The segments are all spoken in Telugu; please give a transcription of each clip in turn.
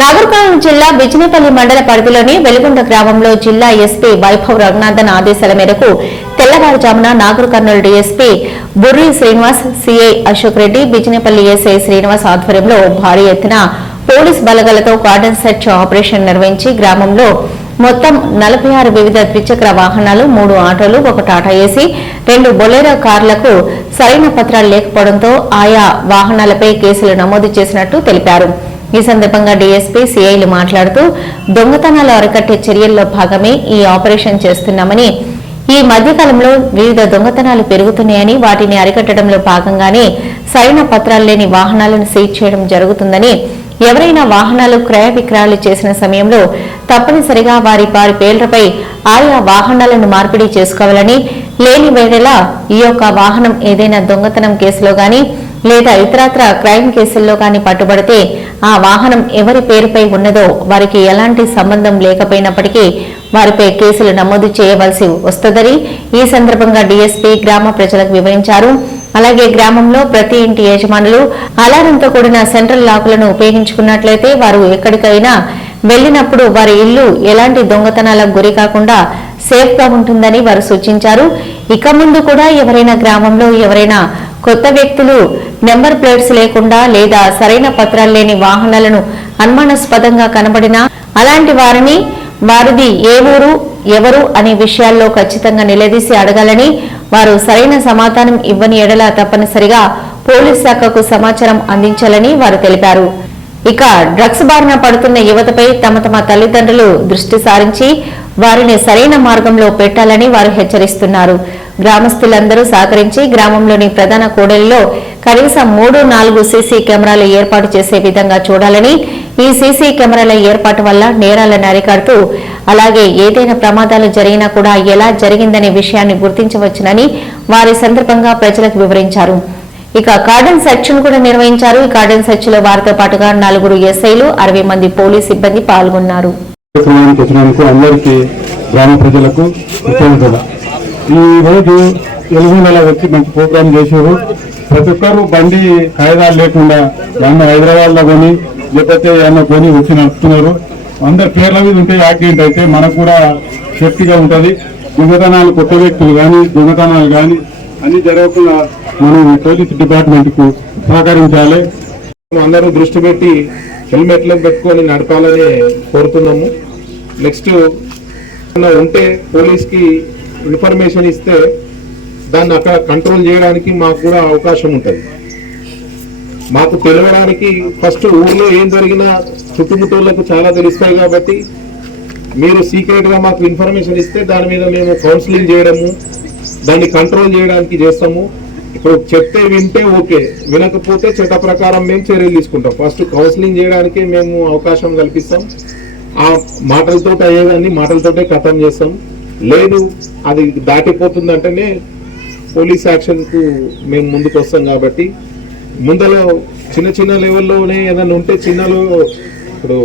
నాగర్కర్నూలు జిల్లా బిజినేపల్లి మండల పరిధిలోని వెలుగొండ గ్రామంలో జిల్లా ఎస్పీ వైభవ్ రఘునాథన్ ఆదేశాల మేరకు తెల్లవారుజామున Nagarkurnool DSP Burri Srinivas, CI Ashok Reddy, Bijinepalli SI Srinivas ఆధ్వర్యంలో భారీ ఎత్తున పోలీస్ బలగాలతో కార్డన్ సెర్చ్ ఆపరేషన్ నిర్వహించి గ్రామంలో మొత్తం 46 వివిధ ద్విచక్ర వాహనాలు, 3 ఆటోలు, 1 టాటా ఏసీ, 2 బొలెరో కార్లకు సరైన పత్రాలు లేకపోవడంతో ఆయా వాహనాలపై కేసులు నమోదు చేసినట్టు తెలిపారు. ఈ సందర్భంగా డీఎస్పీ, సిఐలు మాట్లాడుతూ దొంగతనాలు అరికట్టే చర్యల్లో భాగమే ఈ ఆపరేషన్ చేస్తున్నామని, ఈ మధ్యకాలంలో వివిధ దొంగతనాలు పెరుగుతున్నాయని, వాటిని అరికట్టడంలో భాగంగానే సరైన పత్రాలు లేని వాహనాలను సీజ్ చేయడం జరుగుతుందని, ఎవరైనా వాహనాలు క్రయ విక్రయాలు చేసిన సమయంలో తప్పనిసరిగా వారి పేర్లపై ఆయా వాహనాలను మార్పిడి చేసుకోవాలని, లేని వేళలా ఈ యొక్క వాహనం ఏదైనా దొంగతనం కేసులో గాని లేదా ఇతరత్ర క్రైమ్ కేసుల్లో గాని పట్టుబడితే ఆ వాహనం ఎవరి పేరుపై ఉన్నదో వారికి ఎలాంటి సంబంధం లేకపోయినప్పటికీ వారిపై కేసులు నమోదు చేయవలసి వస్తుందని ఈ సందర్భంగా డీఎస్పీ గ్రామ ప్రజలకు వివరించారు. అలాగే గ్రామంలో ప్రతి ఇంటి యజమానులు అలారంతో కూడిన సెంట్రల్ లాకులను ఉపయోగించుకున్నట్లయితే వారు ఎక్కడికైనా వెళ్లినప్పుడు వారి ఇల్లు ఎలాంటి దొంగతనాలకు గురి కాకుండా సేఫ్ గా ఉంటుందని వారు సూచించారు. ఇక ముందు కూడా ఎవరైనా గ్రామంలో ఎవరైనా కొత్త వ్యక్తులు నెంబర్ ప్లేట్స్ లేకుండా లేదా సరైన పత్రాలు లేని వాహనాలను అనుమానాస్పదంగా కనబడినా అలాంటి వారిని వారిది ఏ ఊరు, ఎవరు అనే విషయాల్లో ఖచ్చితంగా నిలదీసి అడగాలని, వారు సరైన సమాధానం ఇవ్వని ఎడల తప్పనిసరిగా పోలీస్ శాఖకు సమాచారం అందించాలని వారు తెలిపారు. ఇక డ్రగ్స్ బారిన పడుతున్న యువతపై తమ తల్లిదండ్రులు దృష్టి సారించి వారిని సరైన మార్గంలో పెట్టాలని వారు హెచ్చరిస్తున్నారు. గ్రామస్తులందరూ సహకరించి గ్రామంలోని ప్రధాన కూడలిలో కనీసం 3-4 సీసీ కెమెరాలు ఏర్పాటు చేసే విధంగా చూడాలని, ఈ సీసీ కెమెరాల ఏర్పాటు వల్ల నేరాలను అరికడుతూ అలాగే ఏదైనా ప్రమాదాలు జరిగినా కూడా ఎలా జరిగిందనే విషయాన్ని గుర్తించవచ్చునని వారి సందర్భంగా ప్రజలకు వివరించారు. ఇక కార్డన్ సెర్చ్ కూడా నిర్వహించారు. ఈ కార్డన్ సెర్చ్ లో వారితో పాటుగా 4 ఎస్ఐలు, 60 మంది పోలీస్ సిబ్బంది పాల్గొన్నారు. అందరికీ గ్రామ ప్రజలకు ఈ రోజు వెలుగొండలో వచ్చి మంచి ప్రోగ్రాం చేశారు. ప్రతి ఒక్కరు బండి కాయిదాలు లేకుండా ఏమన్నా హైదరాబాద్ లో కొని లేకపోతే ఏమన్నా కొని వచ్చి నడుపుతున్నారు. అందరి పేర్ల మీద ఉంటే యాక్సిడెంట్ అయితే మనకు కూడా సేఫ్టీగా ఉంటుంది. దొంగతనాలు, కొత్త వ్యక్తులు కానీ దొంగతనాలు కానీ అన్ని జరగకుండా మనం పోలీస్ డిపార్ట్మెంట్ కు సహకరించాలి. అందరూ దృష్టి పెట్టి హెల్మెట్లను పెట్టుకొని నడపాలని కోరుతున్నాము. నెక్స్ట్ ఉంటే పోలీస్ కి ఇన్ఫర్మేషన్ ఇస్తే దాన్ని అక్కడ కంట్రోల్ చేయడానికి మాకు కూడా అవకాశం ఉంటుంది. మాకు తెలియడానికి ఫస్ట్ ఊర్లో ఏం జరిగినా చుట్టుముట్టోళ్లకు చాలా తెలుస్తాయి కాబట్టి మీరు సీక్రెట్ గా మాకు ఇన్ఫర్మేషన్ ఇస్తే దాని మీద మేము కౌన్సిలింగ్ చేయడము, దాన్ని కంట్రోల్ చేయడానికి చేస్తాము. ఇప్పుడు చెప్తే వింటే ఓకే, వినకపోతే చట్ట ప్రకారం మేము చర్యలు తీసుకుంటాం. ఫస్ట్ కౌన్సిలింగ్ చేయడానికి మేము అవకాశం కల్పిస్తాం. ఆ మాటలతో అయ్యేదాన్ని మాటలతోటే ఖతం చేస్తాం. లేదు అది దాటిపోతుందంటేనే పోలీస్ యాక్షన్ కు మేము ముందుకు వస్తాం. కాబట్టి ముందలో చిన్న లెవెల్లోనే ఏదైనా ఉంటే చిన్నలో ఇప్పుడు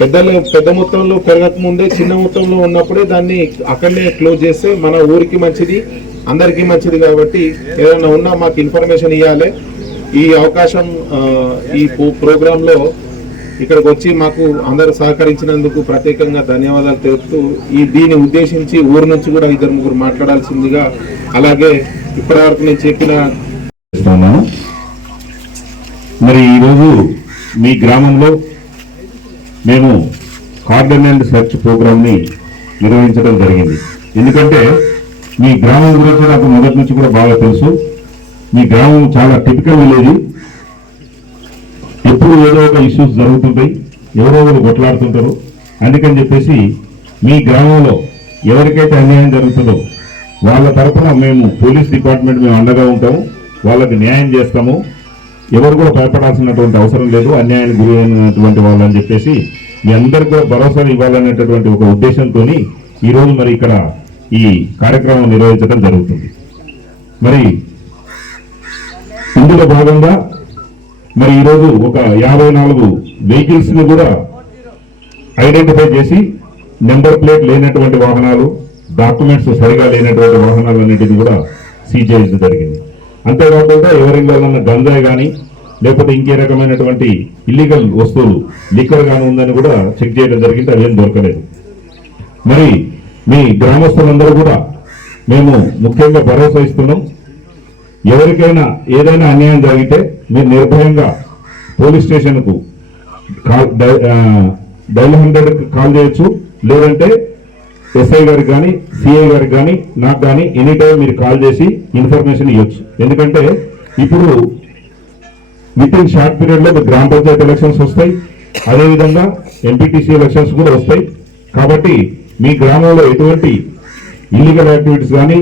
పెద్ద మొత్తంలో పెరగక ముందే చిన్న మొత్తంలో ఉన్నప్పుడే దాన్ని అక్కడనే క్లోజ్ చేస్తే మన ఊరికి మంచిది, అందరికీ మంచిది. కాబట్టి ఏదైనా ఉన్నా మాకు ఇన్ఫర్మేషన్ ఇవ్వాలి. ఈ అవకాశం ఈ ప్రోగ్రామ్ లో ఇక్కడికి వచ్చి మాకు అందరూ సహకరించినందుకు ప్రత్యేకంగా ధన్యవాదాలు తెలుపుతూ దీన్ని ఉద్దేశించి ఊరు నుంచి కూడా 2-3 మాట్లాడాల్సిందిగా, అలాగే ఇప్పటివరకు నేను చెప్పిన మరి ఈరోజు మీ గ్రామంలో మేము కార్డన్ అండ్ సెర్చ్ ప్రోగ్రామ్ ని నిర్వహించడం జరిగింది. ఎందుకంటే మీ గ్రామం గురించి నాకు మొదటి నుంచి కూడా బాగా తెలుసు. మీ గ్రామం చాలా టిపికల్ విలేజ్. ఎప్పుడు ఏదో ఒక ఇష్యూస్ జరుగుతుంటాయి, ఎవరో ఒకరు కొట్లాడుతుంటారు. అందుకని చెప్పేసి మీ గ్రామంలో ఎవరికైతే అన్యాయం జరుగుతుందో వాళ్ళ తరఫున మేము పోలీస్ డిపార్ట్మెంట్ మేము అండగా ఉంటాము, వాళ్ళకి న్యాయం చేస్తాము. ఎవరు కూడా భయపడాల్సినటువంటి అవసరం లేదు అన్యాయానికి గురి అయినటువంటి వాళ్ళు అని చెప్పేసి మీ అందరికీ కూడా భరోసా ఇవ్వాలనేటటువంటి ఒక ఉద్దేశంతో ఈరోజు మరి ఇక్కడ ఈ కార్యక్రమం నిర్వహించడం జరుగుతుంది. మరి ఇందులో భాగంగా మరి ఈరోజు ఒక 54 వెహికల్స్ ని కూడా ఐడెంటిఫై చేసి నెంబర్ ప్లేట్ లేనటువంటి వాహనాలు, డాక్యుమెంట్స్ సరిగా లేనటువంటి వాహనాలన్నింటినీ కూడా సీజ్ చేయడం జరిగింది. అంతేకాకుండా ఎవరిలో గంజాయి కానీ లేకపోతే ఇంకే రకమైనటువంటి ఇల్లీగల్ వస్తువులు లిక్కర్ గాని ఉందని కూడా చెక్ చేయడం జరిగింది, అవేం దొరకలేదు. మరి మీ గ్రామస్తులందరూ కూడా మేము ముఖ్యంగా భరోసా ఇస్తున్నాం, ఎవరికైనా ఏదైనా అన్యాయం జరిగితే మీరు నిర్భయంగా పోలీస్ స్టేషన్కు డైల్ 100 కాల్ చేయొచ్చు, లేదంటే ఎస్ఐ గారికి కానీ సిఐ గారికి కానీ నాకు కానీ ఎనీ టైం మీరు కాల్ చేసి ఇన్ఫర్మేషన్ ఇవ్వచ్చు. ఎందుకంటే ఇప్పుడు విత్ ఇన్ షార్ట్ పీరియడ్ లో గ్రామ పంచాయతీ ఎలక్షన్స్ వస్తాయి, అదేవిధంగా ఎంపీటీసీ ఎలక్షన్స్ కూడా వస్తాయి. కాబట్టి మీ గ్రామంలో ఎటువంటి ఇల్లీగల్ యాక్టివిటీస్ కానీ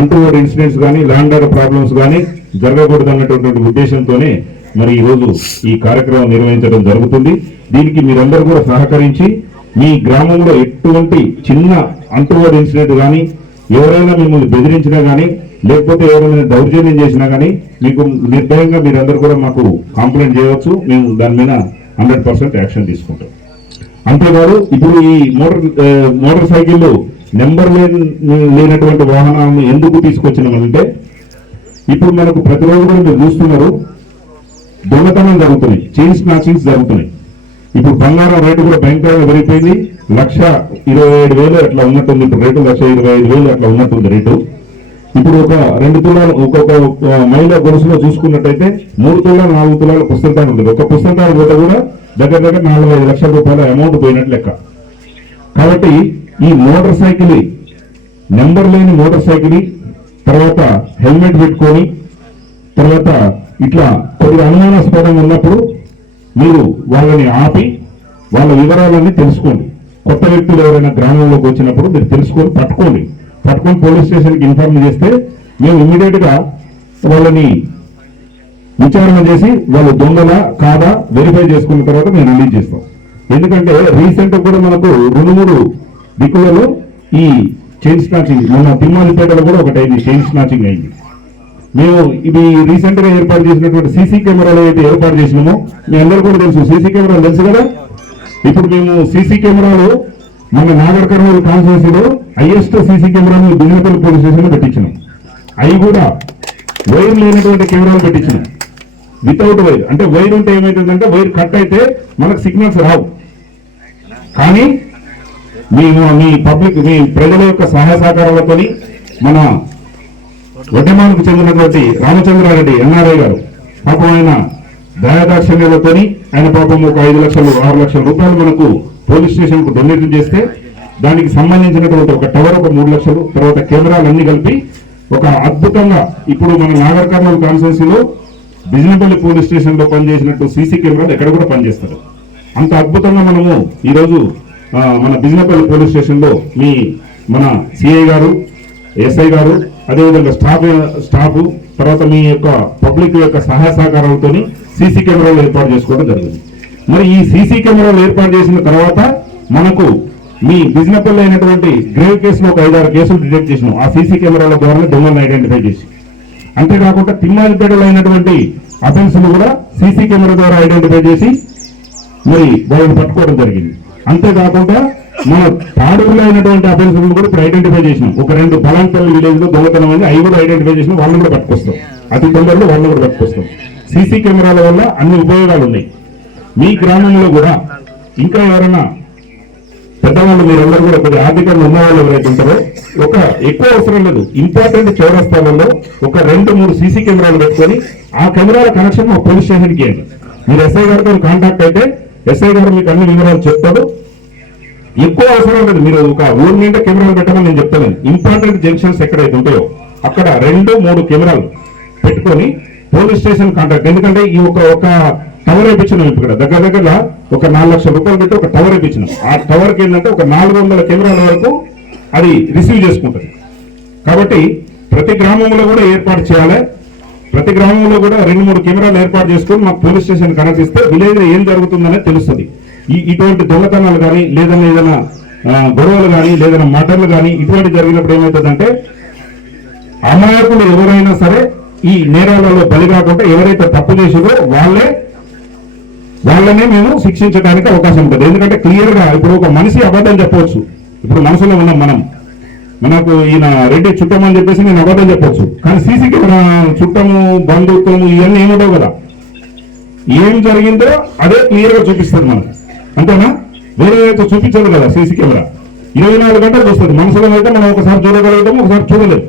అంటువర్డ్ ఇన్సిడెంట్స్ కానీ ల్యాండ్ ఆర్డర్ ప్రాబ్లమ్స్ కానీ జరగకూడదు అన్నటువంటి ఉద్దేశంతోనే మరి ఈరోజు ఈ కార్యక్రమం నిర్వహించడం జరుగుతుంది. దీనికి మీరందరూ కూడా సహకరించి మీ గ్రామంలో ఎటువంటి చిన్న అంటువర్డ్ ఇన్సిడెంట్ కానీ ఎవరైనా మిమ్మల్ని బెదిరించినా కానీ లేకపోతే ఎవరైనా దౌర్జన్యం చేసినా కానీ మీకు నిర్భయంగా మీరందరూ కూడా మాకు కంప్లైంట్ చేయవచ్చు, మేము దాని మీద 100% యాక్షన్ తీసుకుంటాం. అంతేకాదు ఇప్పుడు ఈ మోటార్ సైకిళ్ళు నెంబర్ లేనటువంటి వాహనాలను ఎందుకు తీసుకొచ్చినామంటే ఇప్పుడు మనకు ప్రతిరోజు కూడా మీరు చూస్తున్నారు దొంగతనం జరుగుతున్నాయి, చైన్ స్నాచింగ్స్ జరుగుతున్నాయి. ఇప్పుడు బంగారం రేటు కూడా భయంకరంగా పెరిగిపోయింది, 1,27,000 అట్లా ఉన్నట్టుంది ఇప్పుడు రేటు, 1,25,000 అట్లా ఉన్నట్టుంది రేటు. ఇప్పుడు ఒక 2 తులాలు ఒక్కొక్క మహిళా గొలుసులో చూసుకున్నట్టయితే 3 తులాలు 4 తులాల పుస్తకాలు ఉంటుంది. ఒక పుస్తకాలు పోతే కూడా దగ్గర 4-5 లక్షల రూపాయల అమౌంట్ పోయినట్లు లెక్క. కాబట్టి ఈ మోటార్ సైకిల్ నెంబర్ లేని మోటార్ సైకిల్ తర్వాత హెల్మెట్ పెట్టుకొని తర్వాత ఇట్లా కొద్దిగా అనుమానాస్పదంగా ఉన్నప్పుడు మీరు వాళ్ళని ఆపి వాళ్ళ వివరాలన్నీ తెలుసుకోండి. కొత్త వ్యక్తులు ఎవరైనా గ్రామంలోకి వచ్చినప్పుడు మీరు తెలుసుకొని పట్టుకొని పోలీస్ స్టేషన్కి ఇన్ఫార్మ్ చేస్తే మేము ఇమ్మీడియట్ గా వాళ్ళని విచారణ చేసి వాళ్ళు దొంగలా కాదా వెరిఫై చేసుకున్న తర్వాత మేము రిలీజ్ చేస్తాం. ఎందుకంటే రీసెంట్ కూడా మనకు 2-3 దిక్కులలో ఈ చైన్ స్నాచింగ్, మన తిమ్మాలిపేటలో కూడా ఒకటి అయింది, చైన్ స్నాచింగ్ అయింది. మేము ఇది రీసెంట్ గా ఏర్పాటు చేసినటువంటి సీసీ కెమెరాలు అయితే ఏర్పాటు చేసినామో మీ అందరూ కూడా తెలుసు, సీసీ కెమెరాలు తెలుసు కదా. ఇప్పుడు మేము సీసీ కెమెరాలు మన నాగర్ కర్నూలు కాన్స్టిట్యూన్సీలో హైయెస్ట్ సీసీ కెమెరాను బిజినపల్లి పోలీస్ స్టేషన్ లో పెట్టించినాం. అవి కూడా వైర్ లేనటువంటి కెమెరాలు పెట్టించినాం, వితౌట్ వైర్. అంటే వైర్ ఉంటే ఏమైతుందంటే వైర్ కట్ అయితే మనకు సిగ్నల్స్ రావు. కానీ మేము మీ పబ్లిక్ మీ ప్రజల యొక్క సహాయ సహకారాలతో మన వడ్డమానికి చెందినటువంటి రామచంద్రారెడ్డి ఎన్ఆర్ఐ గారు పాపం ఆయన దయాదాక్షిణ్యాలతో ఆయన పాపం ఒక 5 లక్షలు 6 లక్షల రూపాయలు మనకు పోలీస్ స్టేషన్ కు డొనేషన్ చేస్తే దానికి సంబంధించినటువంటి ఒక టవర్ ఒక 3 లక్షలు తర్వాత కెమెరాలన్నీ కలిపి ఒక అద్భుతంగా ఇప్పుడు మన నాగర్ కర్నూలు కాన్స్టిట్యున్సీలో బిజినపల్లి పోలీస్ స్టేషన్ లో పనిచేసినట్టు సీసీ కెమెరాలు ఎక్కడ కూడా పనిచేస్తారు. అంత అద్భుతంగా మనము ఈరోజు మన బిజినపల్లి పోలీస్ స్టేషన్ లో మన సిఐ గారు ఎస్ఐ గారు అదేవిధంగా స్టాఫ్ తర్వాత మీ యొక్క పబ్లిక్ యొక్క సహాయ సహకారాలతో సీసీ కెమెరాలు ఏర్పాటు చేసుకోవడం జరిగింది. మరి ఈ సీసీ కెమెరాలు ఏర్పాటు చేసిన తర్వాత మనకు మీ బిజినపల్లి అయినటువంటి గ్రేవ్ కేసులో ఒక 5-6 కేసులు డిటెక్ట్ చేసినాం ఆ సీసీ కెమెరాల ద్వారా దొంగలను ఐడెంటిఫై చేసి. అంతేకాకుండా తిమ్మాజిపేటలో అయినటువంటి అఫెన్స్లు కూడా సీసీ కెమెరా ద్వారా ఐడెంటిఫై చేసి మరి వాళ్ళని పట్టుకోవడం జరిగింది. అంతేకాకుండా మన తాడూరులో అయినటువంటి అఫెన్స్లను కూడా ఇప్పుడు ఐడెంటిఫై చేసినాం. ఒక 2 బలాంపల్లి విలేజ్ లో దొంగతనం అని అవి కూడా ఐడెంటిఫై చేసినాం, వాళ్ళని కూడా పట్టుకొస్తాం. అతి తొందరలో వాళ్ళని కూడా పట్టుకొస్తాం. సీసీ కెమెరాల వల్ల అన్ని ఉపయోగాలు ఉన్నాయి. మీ గ్రామంలో కూడా ఇంకా ఎవరైనా పెద్దవాళ్ళు మీరందరూ కూడా కొద్దిగా ఆర్థికంగా ఉన్న వాళ్ళు ఎవరైతే ఉంటారో ఒక ఎక్కువ అవసరం లేదు, ఇంపార్టెంట్ చౌరస్తాలలో ఒక 2-3 సీసీ కెమెరాలు పెట్టుకొని ఆ కెమెరాల కనెక్షన్ మా పోలీస్ స్టేషన్కి ఇవ్వండి. మీరు ఎస్ఐ గారితో కాంటాక్ట్ అయితే ఎస్ఐ గారు మీకు అన్ని వివరాలు చెప్తారు. ఎక్కువ అవసరం లేదు, మీరు ఒక ఊరి నిండా కెమెరాలు పెట్టమని నేను చెప్తాను. ఇంపార్టెంట్ జంక్షన్స్ ఎక్కడైతే ఉంటాయో అక్కడ 2-3 కెమెరాలు పెట్టుకొని పోలీస్ స్టేషన్ కాంటాక్ట్. ఎందుకంటే ఈ ఒక టవర్ వేయించినాం ఇక్కడ దగ్గర ఒక 4 లక్షల రూపాయలు పెట్టి ఒక టవర్ వేయించినాం. ఆ టవర్కి ఏంటంటే ఒక 400 కెమెరాల వరకు అది రిసీవ్ చేసుకుంటుంది. కాబట్టి ప్రతి గ్రామంలో కూడా ఏర్పాటు చేయాలి. ప్రతి గ్రామంలో కూడా 2-3 కెమెరాలు ఏర్పాటు చేసుకొని మాకు పోలీస్ స్టేషన్ కనెక్ట్ ఇస్తే విలేజ్ లో ఏం జరుగుతుందనే తెలుస్తుంది. ఇటువంటి దొంగతనాలు కానీ ఏదైనా గొడవలు కానీ లేదన్నా మర్డర్లు కానీ ఇటువంటి జరిగినప్పుడు ఏమవుతుందంటే అమాయకులు ఎవరైనా సరే ఈ నేరాలలో బలి కాకుండా ఎవరైతే తప్పు చేసిందో వాళ్ళనే మేము శిక్షించడానికి అవకాశం ఉంటుంది. ఎందుకంటే క్లియర్ గా ఇప్పుడు ఒక మనిషి అబద్ధం చెప్పవచ్చు. ఇప్పుడు మనసులో ఉన్నాం మనకు ఈయన రెడ్డి చుట్టం అని చెప్పేసి నేను అబద్ధం చెప్పవచ్చు. కానీ సీసీ కెమెరా చుట్టము బంధుత్వము ఇవన్నీ ఏముండవు కదా. ఏం జరిగిందో అదే క్లియర్ గా చూపిస్తుంది మనకు, అంతేనా? వేరే అయితే చూపించదు కదా సీసీ కెమెరా. 24 గంటలు చూస్తుంది. మనసులో అయితే మనం ఒకసారి చూడగలగటం, ఒకసారి చూడలేదు.